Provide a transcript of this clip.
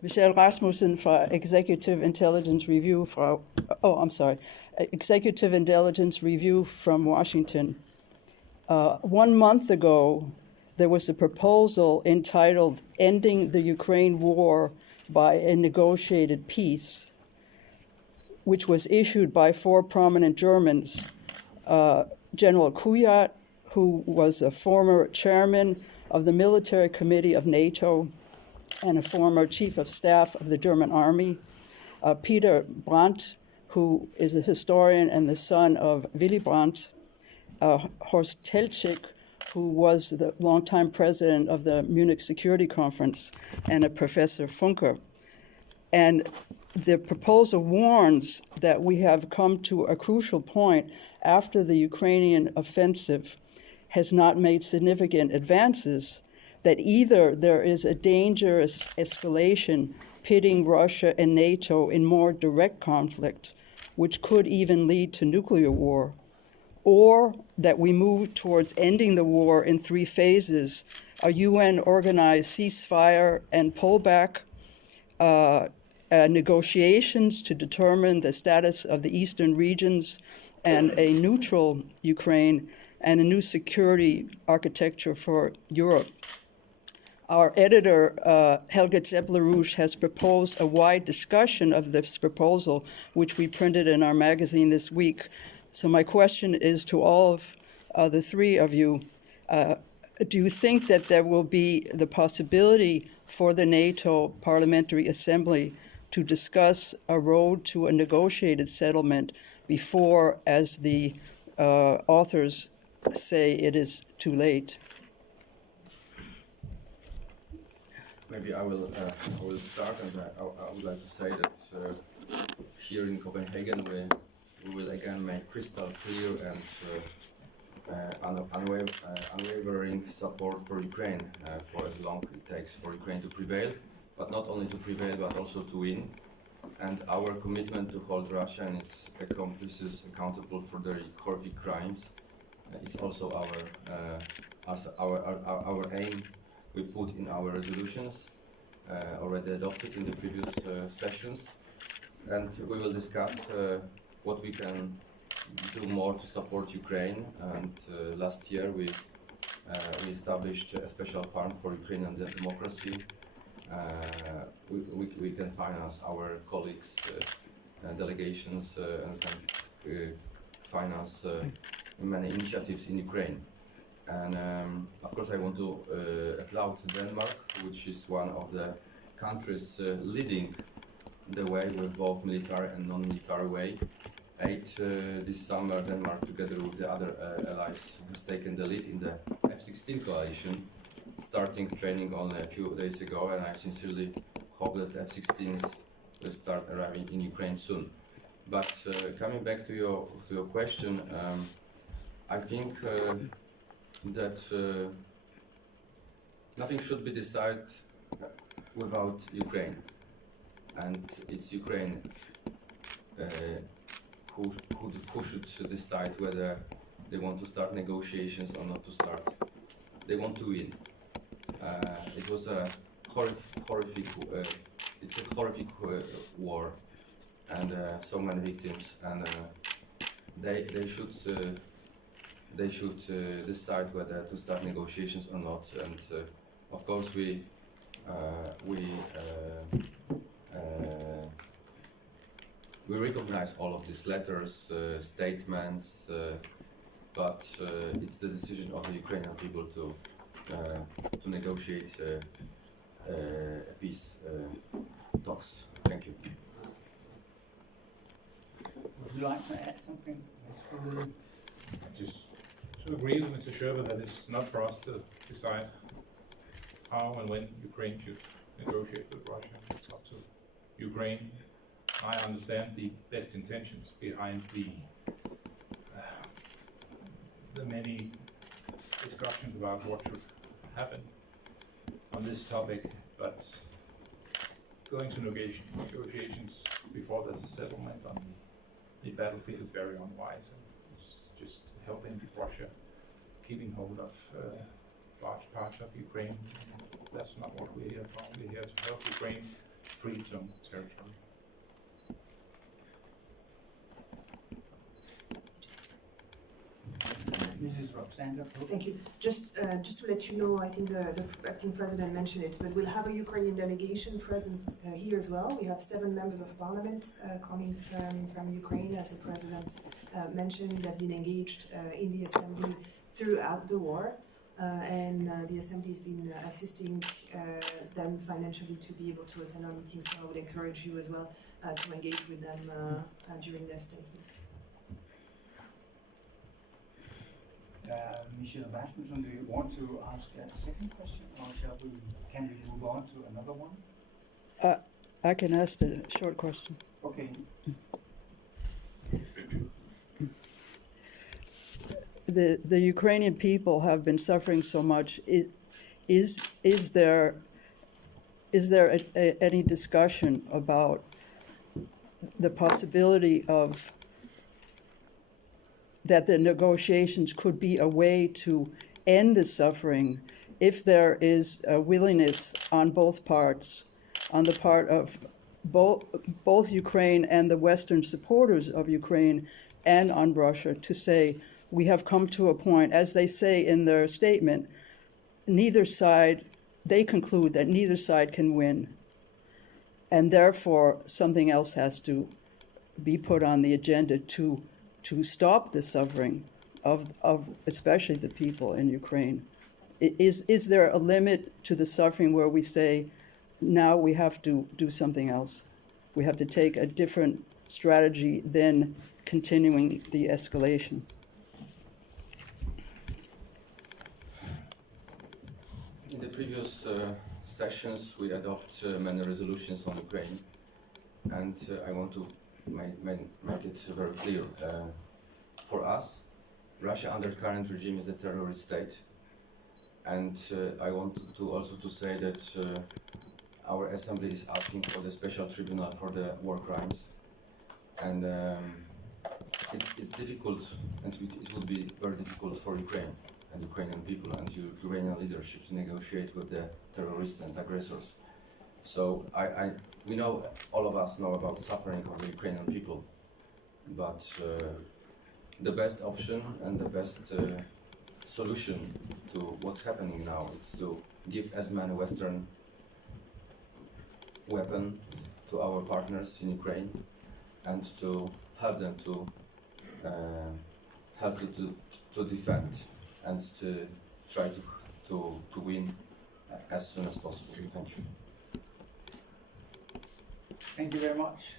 Michelle Rasmussen fra Executive Intelligence Review Executive Intelligence Review from Washington. 1 month ago, there was a proposal entitled Ending the Ukraine War by a Negotiated Peace, which was issued by 4 prominent Germans, General Kuyat, who was a former chairman of the Military Committee of NATO and a former chief of staff of the German army, Peter Brandt, who is a historian and the son of Willy Brandt, Horst Teltschik, who was the longtime president of the Munich Security Conference, and a Professor Funke. And the proposal warns that we have come to a crucial point after the Ukrainian offensive has not made significant advances, that either there is a dangerous escalation pitting Russia and NATO in more direct conflict, which could even lead to nuclear war, or that we move towards ending the war in 3 phases: a UN-organized ceasefire and pullback, negotiations to determine the status of the eastern regions, and a neutral Ukraine, and a new security architecture for Europe. Our editor, Helge Zeppler-Rouge, has proposed a wide discussion of this proposal, which we printed in our magazine this week. So my question is to all of the 3 of you, do you think that there will be the possibility for the NATO Parliamentary Assembly to discuss a road to a negotiated settlement before, as the authors say, it is too late? Maybe I will start, and I would like to say that here in Copenhagen we will again make crystal clear and unwavering support for Ukraine for as long it takes for Ukraine to prevail, but not only to prevail but also to win. And our commitment to hold Russia and its accomplices accountable for their horrific crimes is also our aim. We put in our resolutions already adopted in the previous sessions, and we will discuss what we can do more to support Ukraine. And last year we established a special fund for Ukrainian democracy. We can finance our colleagues' delegations and can finance many initiatives in Ukraine. And of course I want to applaud Denmark, which is one of the countries leading the way with both military and non-military way. This summer Denmark, together with the other allies, has taken the lead in the F-16 coalition, starting training only a few days ago, and I sincerely hope that F-16s will start arriving in Ukraine soon. But coming back to your question, I think that nothing should be decided without Ukraine, and it's Ukraine who should decide whether they want to start negotiations or not to start. They want to win. It was a horrific war, and so many victims, and they should decide whether to start negotiations or not. And of course we recognize all of these letters, statements, but it's the decision of the Ukrainian people to negotiate peace talks. Thank you. Would you like to add something? I just agree with Mr. Sherber that it's not for us to decide how and when Ukraine should negotiate with Russia. It's up to Ukraine. I understand the best intentions behind the many discussions about what should happen on this topic, but going to negotiations before there's a settlement on the battlefield is very unwise. It's just helping Russia keeping hold of large parts of Ukraine. That's not what we're here for. We're here to help Ukraine free zone territory. Mrs. Roxander, please. Thank you. Just to let you know, I think the acting president mentioned it, but we'll have a Ukrainian delegation present here as well. We have 7 members of parliament coming from Ukraine, as the president mentioned, that have been engaged in the assembly throughout the war. And the assembly has been assisting them financially to be able to attend our meetings. So I would encourage you as well to engage with them during their stay here. Michelle Rasmussen, do you want to ask a second question, or can we move on to another one? I can ask a short question. Okay. The Ukrainian people have been suffering so much. Is there any discussion about the possibility of that the negotiations could be a way to end the suffering if there is a willingness on both parts, on the part of both Ukraine and the Western supporters of Ukraine and on Russia, to say, we have come to a point, as they say in their statement, neither side, they conclude that neither side can win. And therefore, something else has to be put on the agenda to stop the suffering of especially the people in Ukraine. Is there a limit to the suffering where we say, now we have to do something else? We have to take a different strategy than continuing the escalation. In the previous sessions, we adopted many resolutions on Ukraine, and I want to make it very clear. For us, Russia under current regime is a terrorist state, and I want to also to say that our assembly is asking for the special tribunal for the war crimes, and it's difficult, and it would be very difficult for Ukraine and Ukrainian people and Ukrainian leadership to negotiate with the terrorists and aggressors. So we know, all of us know about the suffering of the Ukrainian people, but the best option and the best solution to what's happening now is to give as many Western weapons to our partners in Ukraine and to help them to defend and to try to win as soon as possible. Thank you. Thank you very much.